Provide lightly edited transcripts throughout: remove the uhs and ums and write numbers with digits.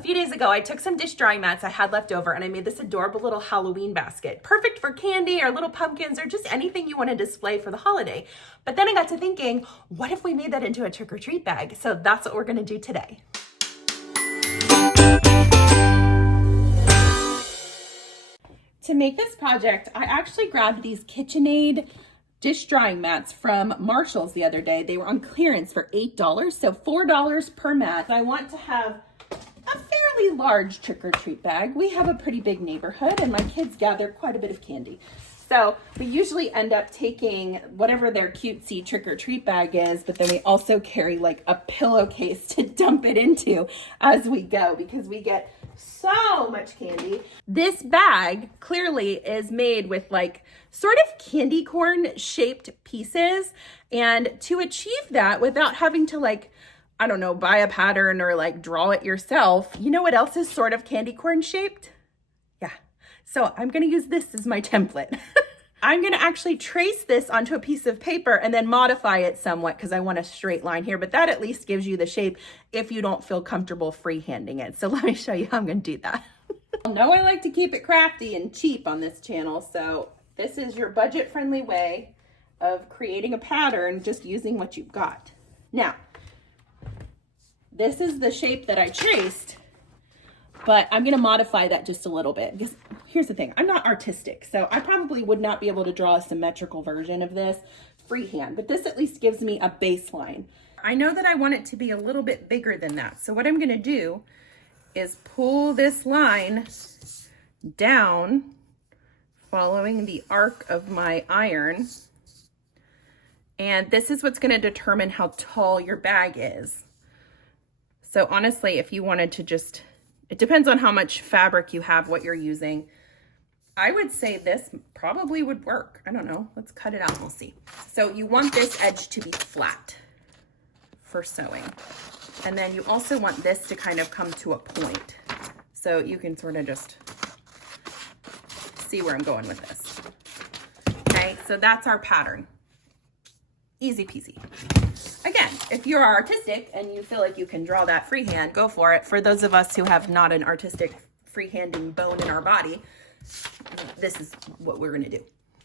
A few days ago, I took some dish drying mats I had left over and I made this adorable little Halloween basket. Perfect for candy or little pumpkins or just anything you want to display for the holiday. But then I got to thinking, what if we made that into a trick-or-treat bag? So that's what we're going to do today. To make this project, I actually grabbed these KitchenAid dish drying mats from Marshall's the other day. They were on clearance for $8, so $4 per mat. I want to have a fairly large trick-or-treat bag. We have a pretty big neighborhood and my kids gather quite a bit of candy. So we usually end up taking whatever their cutesy trick-or-treat bag is, but then we also carry like a pillowcase to dump it into as we go because we get so much candy. This bag clearly is made with like sort of candy corn shaped pieces. And to achieve that without having to like, I don't know, buy a pattern or like draw it yourself, you know what else is sort of candy corn shaped? Yeah. So I'm going to use this as my template. I'm going to actually trace this onto a piece of paper and then modify it somewhat because I want a straight line here, but that at least gives you the shape if you don't feel comfortable freehanding it. So let me show you how I'm going to do that. I know I like to keep it crafty and cheap on this channel, so this is your budget-friendly way of creating a pattern just using what you've got. Now, this is the shape that I traced, but I'm going to modify that just a little bit because here's the thing. I'm not artistic, so I probably would not be able to draw a symmetrical version of this freehand, but this at least gives me a baseline. I know that I want it to be a little bit bigger than that. So what I'm going to do is pull this line down following the arc of my iron. And this is what's going to determine how tall your bag is. So honestly, if you wanted to just, it depends on how much fabric you have, what you're using. I would say this probably would work. I don't know. Let's cut it out and we'll see. So you want this edge to be flat for sewing. And then you also want this to kind of come to a point. So you can sort of just see where I'm going with this. Okay, so that's our pattern. Easy peasy. Again, if you're artistic and you feel like you can draw that freehand, go for it. For those of us who have not an artistic freehanding bone in our body, this is what we're going to do.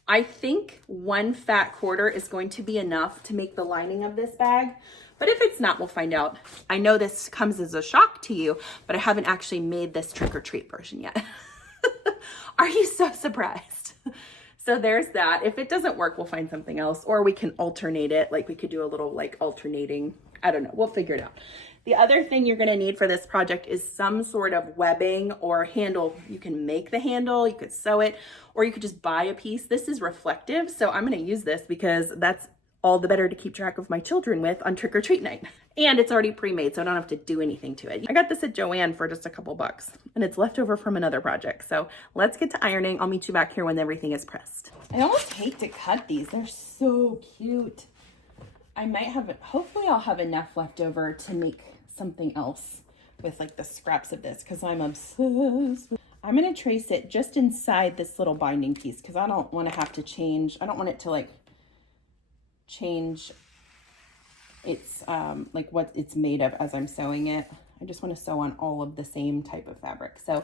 I think 1 fat quarter is going to be enough to make the lining of this bag. But if it's not, we'll find out. I know this comes as a shock to you, but I haven't actually made this trick-or-treat version yet. Are you so surprised? So there's that. If it doesn't work, we'll find something else, or we can alternate it. Like we could do a little like alternating, I don't know, we'll figure it out. The other thing you're gonna need for this project is some sort of webbing or handle. You can make the handle, you could sew it, or you could just buy a piece. This is reflective, so I'm gonna use this because that's all the better to keep track of my children with on trick-or-treat night. And it's already pre-made, so I don't have to do anything to it. I got this at Joann for just a couple bucks, and it's left over from another project. So let's get to ironing. I'll meet you back here when everything is pressed. I almost hate to cut these. They're so cute. I might have, hopefully I'll have enough left over to make something else with like the scraps of this because I'm obsessed. I'm gonna trace it just inside this little binding piece because I don't want to have to change. I don't want it to like change its like what it's made of as I'm sewing it. I just want to sew on all of the same type of fabric. So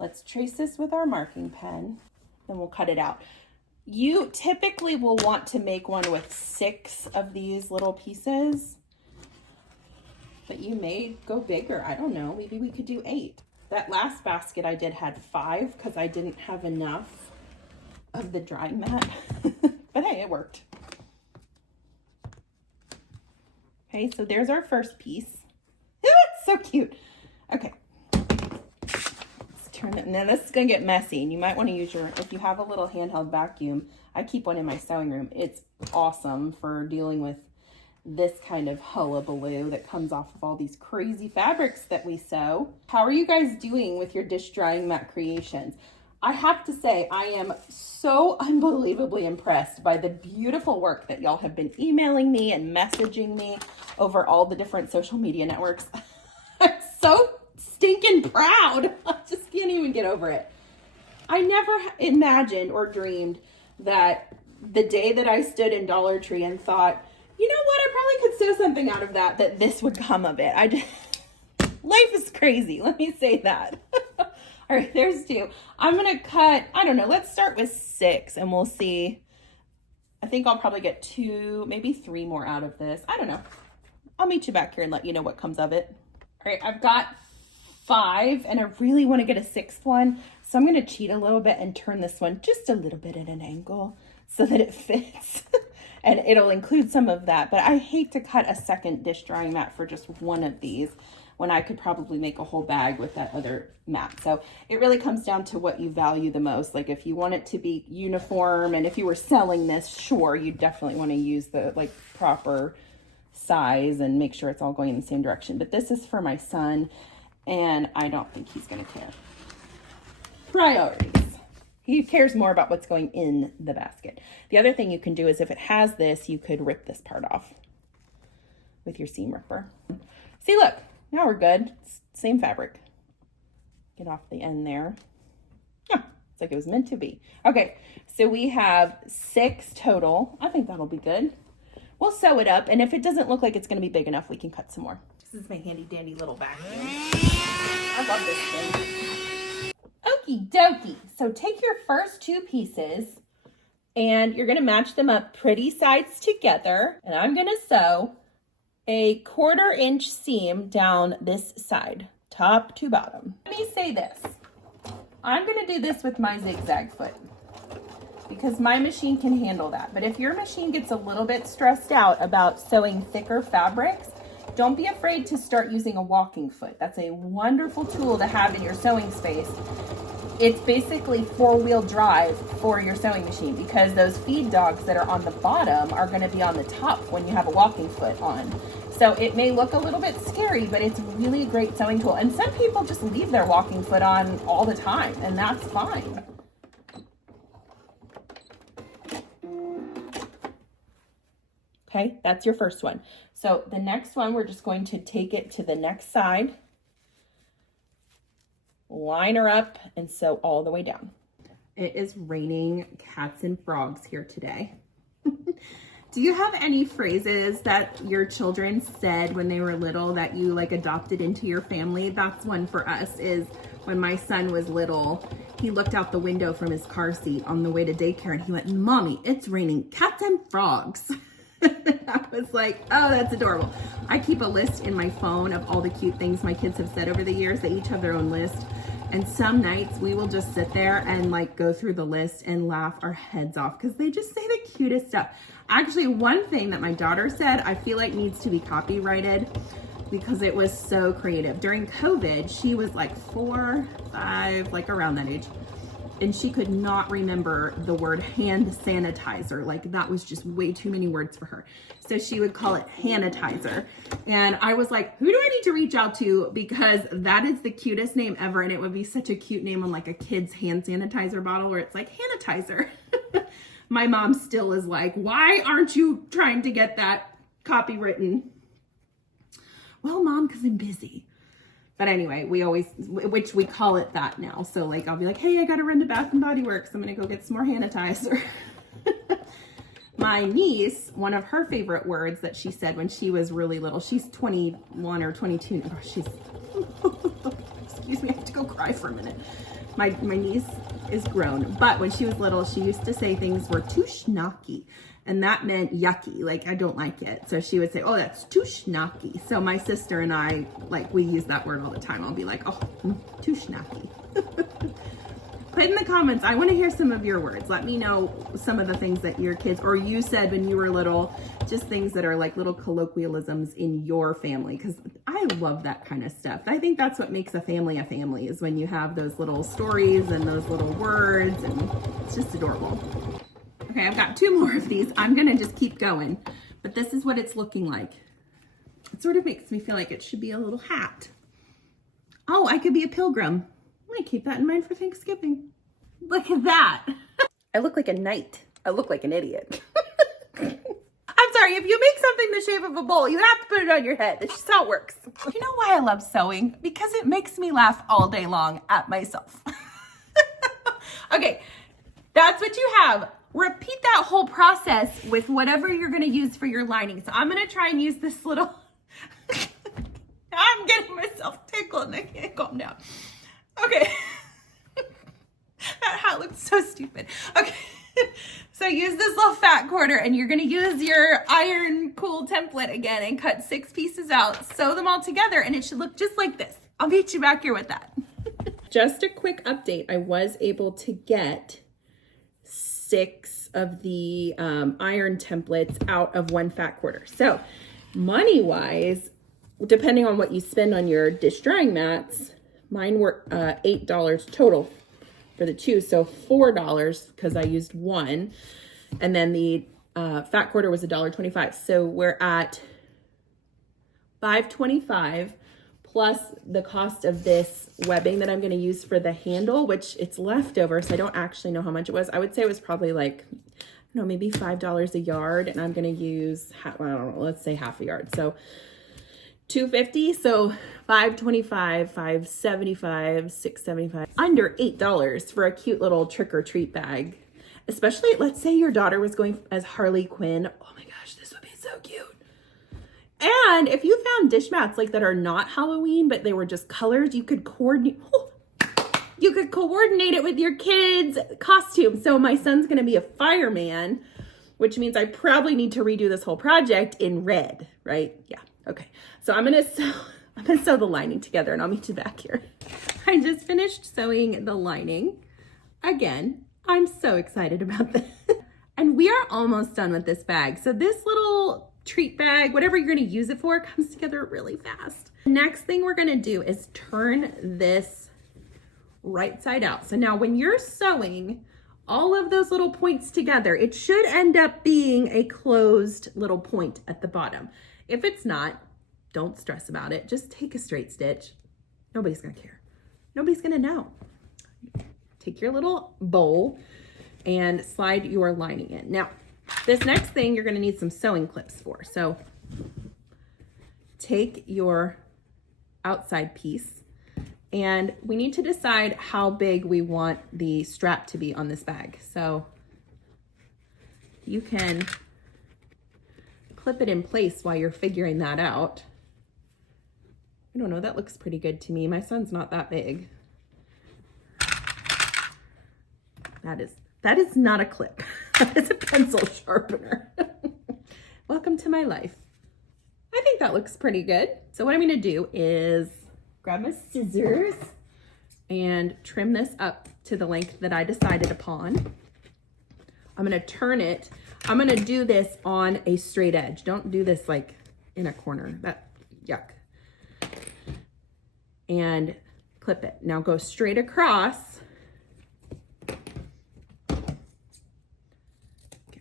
let's trace this with our marking pen, then we'll cut it out. You typically will want to make one with 6 of these little pieces, but you may go bigger. I don't know, maybe we could do 8. That last basket I did had 5 because I didn't have enough of the drying mat, but hey, it worked. Okay, so there's our first piece. It's so cute. Okay, let's turn it. Now this is gonna get messy, and you might want to use your, if you have a little handheld vacuum, I keep one in my sewing room. It's awesome for dealing with this kind of hullabaloo that comes off of all these crazy fabrics that we sew. How are you guys doing with your dish drying mat creations? I have to say, I am so unbelievably impressed by the beautiful work that y'all have been emailing me and messaging me over all the different social media networks. I'm so stinking proud. I just can't even get over it. I never imagined or dreamed that the day that I stood in Dollar Tree and thought, you know what, I probably could sew something out of that, that this would come of it. Life is crazy. Let me say that. All right, there's 2. I'm going to cut, I don't know, let's start with 6 and we'll see. I think I'll probably get 2, maybe 3 more out of this. I don't know. I'll meet you back here and let you know what comes of it. All right, I've got 5 and I really want to get a 6th one. So I'm going to cheat a little bit and turn this one just a little bit at an angle so that it fits. And it'll include some of that. But I hate to cut a second dish drying mat for just one of these when I could probably make a whole bag with that other mat. So it really comes down to what you value the most. Like if you want it to be uniform and if you were selling this, sure, you definitely want to use the like proper size and make sure it's all going in the same direction. But this is for my son and I don't think he's going to care. Priorities. He cares more about what's going in the basket. The other thing you can do is if it has this, you could rip this part off with your seam ripper. See, look, now we're good. It's same fabric. Get off the end there. Yeah, it's like it was meant to be. Okay, so we have 6 total. I think that'll be good. We'll sew it up, and if it doesn't look like it's gonna be big enough, we can cut some more. This is my handy dandy little vacuum. I love this thing. Okie dokie. So take your first 2 pieces and you're gonna match them up pretty sides together. And I'm gonna sew a 1/4 inch seam down this side, top to bottom. Let me say this. I'm gonna do this with my zigzag foot because my machine can handle that. But if your machine gets a little bit stressed out about sewing thicker fabrics, don't be afraid to start using a walking foot. That's a wonderful tool to have in your sewing space. It's basically 4-wheel drive for your sewing machine because those feed dogs that are on the bottom are going to be on the top when you have a walking foot on. So it may look a little bit scary, but it's really a great sewing tool. And some people just leave their walking foot on all the time, and that's fine. Okay, that's your first one. So the next one, we're just going to take it to the next side, line her up, and sew all the way down. It is raining cats and frogs here today. Do you have any phrases that your children said when they were little that you like adopted into your family? That's one for us is when my son was little, he looked out the window from his car seat on the way to daycare and he went, "Mommy, it's raining cats and frogs." I was like, oh, that's adorable. I keep a list in my phone of all the cute things my kids have said over the years. They each have their own list. And some nights we will just sit there and like go through the list and laugh our heads off because they just say the cutest stuff. Actually, one thing that my daughter said, I feel like needs to be copyrighted because it was so creative. During COVID, she was like 4, 5, like around that age. And she could not remember the word hand sanitizer. Like that was just way too many words for her. So she would call it Hanitizer. And I was like, who do I need to reach out to? Because that is the cutest name ever. And it would be such a cute name on like a kid's hand sanitizer bottle where it's like Hanitizer. My mom still is like, why aren't you trying to get that copywritten? Well, Mom, because I'm busy. But anyway, we always, which we call it that now. So like, I'll be like, hey, I got to run to Bath and Body Works. I'm going to go get some more Hanitizer. My niece, one of her favorite words that she said when she was really little, she's 21 or 22. Oh, she's, excuse me, I have to go cry for a minute. My niece is grown, but when she was little, she used to say things were too schnocky. And that meant yucky, like I don't like it. So she would say, oh, that's too schnocky. So my sister and I, like we use that word all the time. I'll be like, oh, too schnocky. Put in the comments, I wanna hear some of your words. Let me know some of the things that your kids, or you said when you were little, just things that are like little colloquialisms in your family. Cause I love that kind of stuff. I think that's what makes a family is when you have those little stories and those little words and it's just adorable. Okay, I've got 2 more of these. I'm gonna just keep going, but this is what it's looking like. It sort of makes me feel like it should be a little hat. Oh, I could be a pilgrim. I'm gonna keep that in mind for Thanksgiving. Look at that. I look like a knight. I look like an idiot. I'm sorry, if you make something the shape of a bowl, you have to put it on your head. That's just how it works. You know why I love sewing? Because it makes me laugh all day long at myself. Okay, that's what you have. Repeat that whole process with whatever you're going to use for your lining. So I'm going to try and use this little, I'm getting myself tickled and I can't calm down. Okay. That hat looks so stupid. Okay. So use this little fat quarter and you're going to use your iron cool template again and cut 6 pieces out, sew them all together, and it should look just like this. I'll meet you back here with that. Just a quick update. I was able to get 6 of the iron templates out of 1 fat quarter. So money wise, depending on what you spend on your dish drying mats, mine were $8 total for the 2, so $4 because I used 1, and then the fat quarter was $1.25. So we're at $5.25 plus the cost of this webbing that I'm going to use for the handle, which it's leftover, so I don't actually know how much it was. I would say it was probably like, I don't know, maybe $5 a yard, and I'm going to use, I don't know, let's say half a yard. So $2.50, so $5.25, $5.75, $6.75, under $8 for a cute little trick or treat bag. Especially, let's say your daughter was going as Harley Quinn. Oh my gosh, this would be so cute. And if you found dish mats like that are not Halloween, but they were just colors, you could coordinate. Oh, you could coordinate it with your kids' costume. So my son's gonna be a fireman, which means I probably need to redo this whole project in red, right? Yeah. Okay, so I'm gonna sew the lining together and I'll meet you back here. I just finished sewing the lining. Again, I'm so excited about this. And we are almost done with this bag. So this little treat bag, whatever you're gonna use it for, comes together really fast. Next thing we're gonna do is turn this right side out. So now when you're sewing all of those little points together, it should end up being a closed little point at the bottom. If it's not, don't stress about it. Just take a straight stitch. Nobody's gonna care. Nobody's gonna know. Take your little bowl and slide your lining in. Now, this next thing you're gonna need some sewing clips for. So take your outside piece and we need to decide how big we want the strap to be on this bag. So you can clip it in place while you're figuring that out. I don't know, that looks pretty good to me. My son's not that big. That is not a clip. That is a pencil sharpener. Welcome to my life. I think that looks pretty good. So what I'm gonna do is grab my scissors and trim this up to the length that I decided upon. I'm gonna turn it. I'm gonna do this on a straight edge. Don't do this like in a corner. That, yuck. And clip it. Now go straight across. Get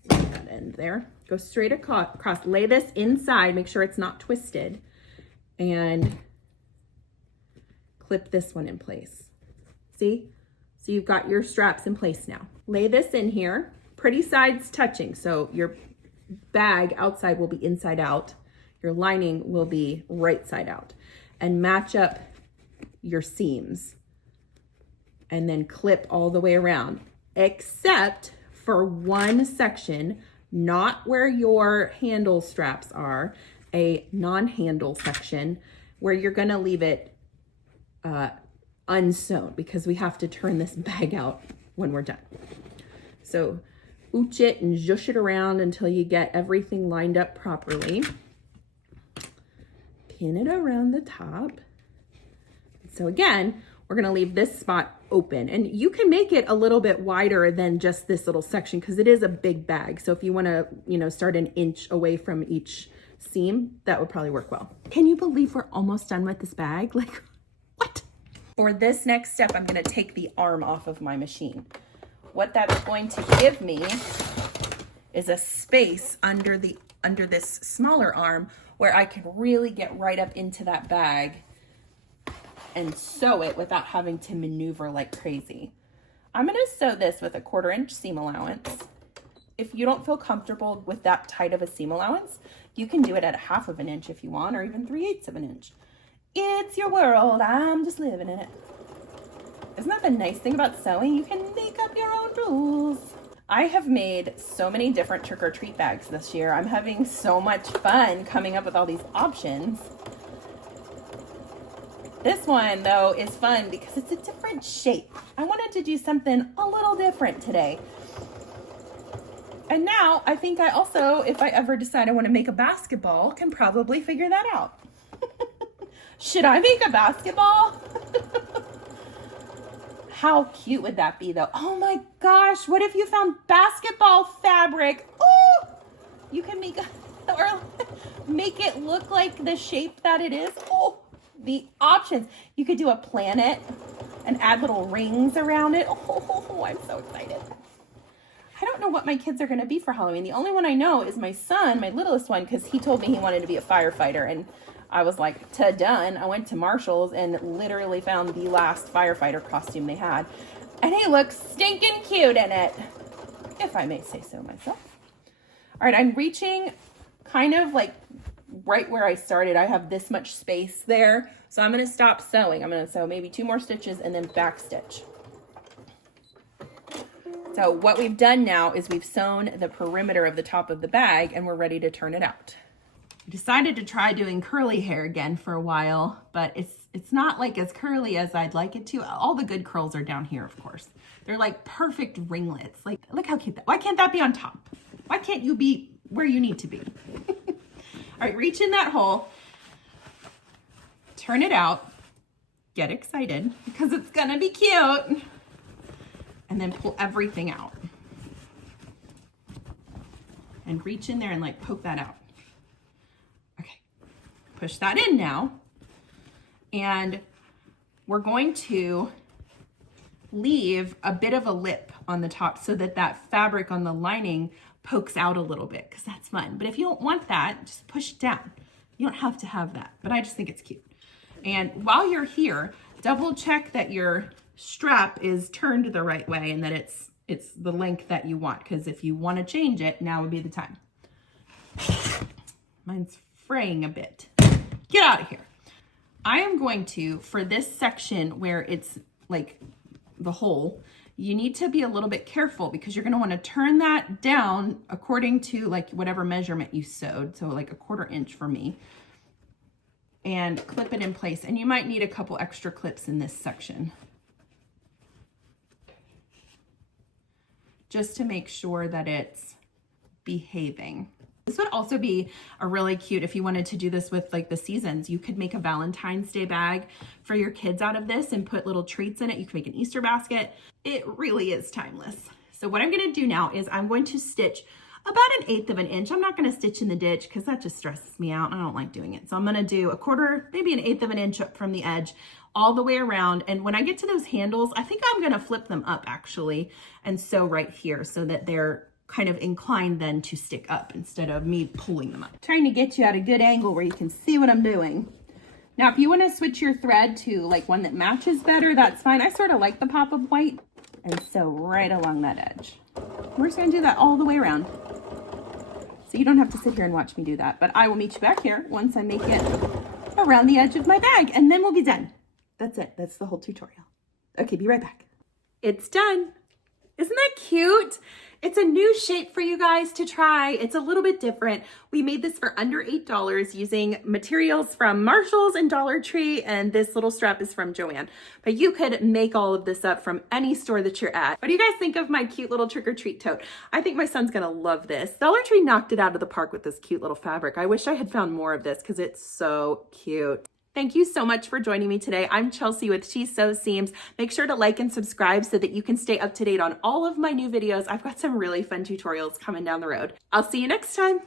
rid of that end there. Go straight across. Lay this inside. Make sure it's not twisted. And clip this one in place. See? So you've got your straps in place now. Lay this in here. Pretty sides touching. So your bag outside will be inside out. Your lining will be right side out. And match up your seams. And then clip all the way around. Except for one section, not where your handle straps are, a non-handle section where you're gonna leave it unsewn because we have to turn this bag out when we're done. So ooch it and zhush it around until you get everything lined up properly. Pin it around the top. So again, we're gonna leave this spot open, and you can make it a little bit wider than just this little section because it is a big bag. So if you wanna, start an inch away from each seam, that would probably work well. Can you believe we're almost done with this bag? Like, what? For this next step, I'm gonna take the arm off of my machine. What that's going to give me is a space under this smaller arm where I can really get right up into that bag and sew it without having to maneuver like crazy. I'm gonna sew this with a 1/4 inch seam allowance. If you don't feel comfortable with that tight of a seam allowance, you can do it at 1/2 of an inch if you want, or even 3/8 of an inch. It's your world, I'm just living in it. Isn't that the nice thing about sewing? You can make up your own rules. I have made so many different trick or treat bags this year. I'm having so much fun coming up with all these options. This one though is fun because it's a different shape. I wanted to do something a little different today. And now I think I also, if I ever decide I want to make a basketball, can probably figure that out. Should I make a basketball? How cute would that be though? Oh my gosh, what if you found basketball fabric? Oh, you can make or make it look like the shape that it is. Oh, the options. You could do a planet and add little rings around it. Oh, I'm so excited. I don't know what my kids are going to be for Halloween. The only one I know is my son, my littlest one, because he told me he wanted to be a firefighter. And I was like, done. I went to Marshall's and literally found the last firefighter costume they had. And he looks stinking cute in it, if I may say so myself. All right, I'm reaching kind of like right where I started. I have this much space there. So I'm going to stop sewing. I'm going to sew maybe 2 more stitches and then back stitch. So what we've done now is we've sewn the perimeter of the top of the bag and we're ready to turn it out. I decided to try doing curly hair again for a while, but it's not like as curly as I'd like it to. All the good curls are down here, of course. They're like perfect ringlets. Like, look how cute that. Why can't that be on top? Why can't you be where you need to be? All right, reach in that hole, turn it out, get excited because it's gonna be cute, and then pull everything out. And reach in there and like poke that out. Okay, push that in now. And we're going to leave a bit of a lip on the top so that that fabric on the lining pokes out a little bit because that's fun. But if you don't want that, just push it down. You don't have to have that, but I just think it's cute. And while you're here, double check that your strap is turned the right way and that it's the length that you want, because if you want to change it, now would be the time. Mine's fraying a bit. Get out of here. I am going to, for this section where it's like the hole, you need to be a little bit careful because you're going to want to turn that down according to like whatever measurement you sewed. So like 1/4 inch for me, and clip it in place. And you might need a couple extra clips in this section, just to make sure that it's behaving. This would also be a really cute, if you wanted to do this with like the seasons, you could make a Valentine's Day bag for your kids out of this and put little treats in it. You could make an Easter basket. It really is timeless. So what I'm gonna do now is I'm going to stitch about 1/8 inch. I'm not gonna stitch in the ditch because that just stresses me out and I don't like doing it. So I'm gonna do 1/4, maybe 1/8 inch up from the edge all the way around. And when I get to those handles, I think I'm gonna flip them up actually and sew right here so that they're kind of inclined then to stick up instead of me pulling them up. Trying to get you at a good angle where you can see what I'm doing. Now, if you want to switch your thread to like one that matches better, that's fine. I sort of like the pop of white, and sew right along that edge. We're just going to do that all the way around. So you don't have to sit here and watch me do that, but I will meet you back here once I make it around the edge of my bag, and then we'll be done. That's it. That's the whole tutorial. Okay, be right back. It's done. Isn't that cute? It's a new shape for you guys to try. It's a little bit different. We made this for under $8 using materials from Marshall's and Dollar Tree, and this little strap is from Joann. But you could make all of this up from any store that you're at. What do you guys think of my cute little trick-or-treat tote? I think my son's gonna love this. Dollar Tree knocked it out of the park with this cute little fabric. I wish I had found more of this because it's so cute. Thank you so much for joining me today. I'm Chelsea with She Sews Seams. Make sure to like and subscribe so that you can stay up to date on all of my new videos. I've got some really fun tutorials coming down the road. I'll see you next time.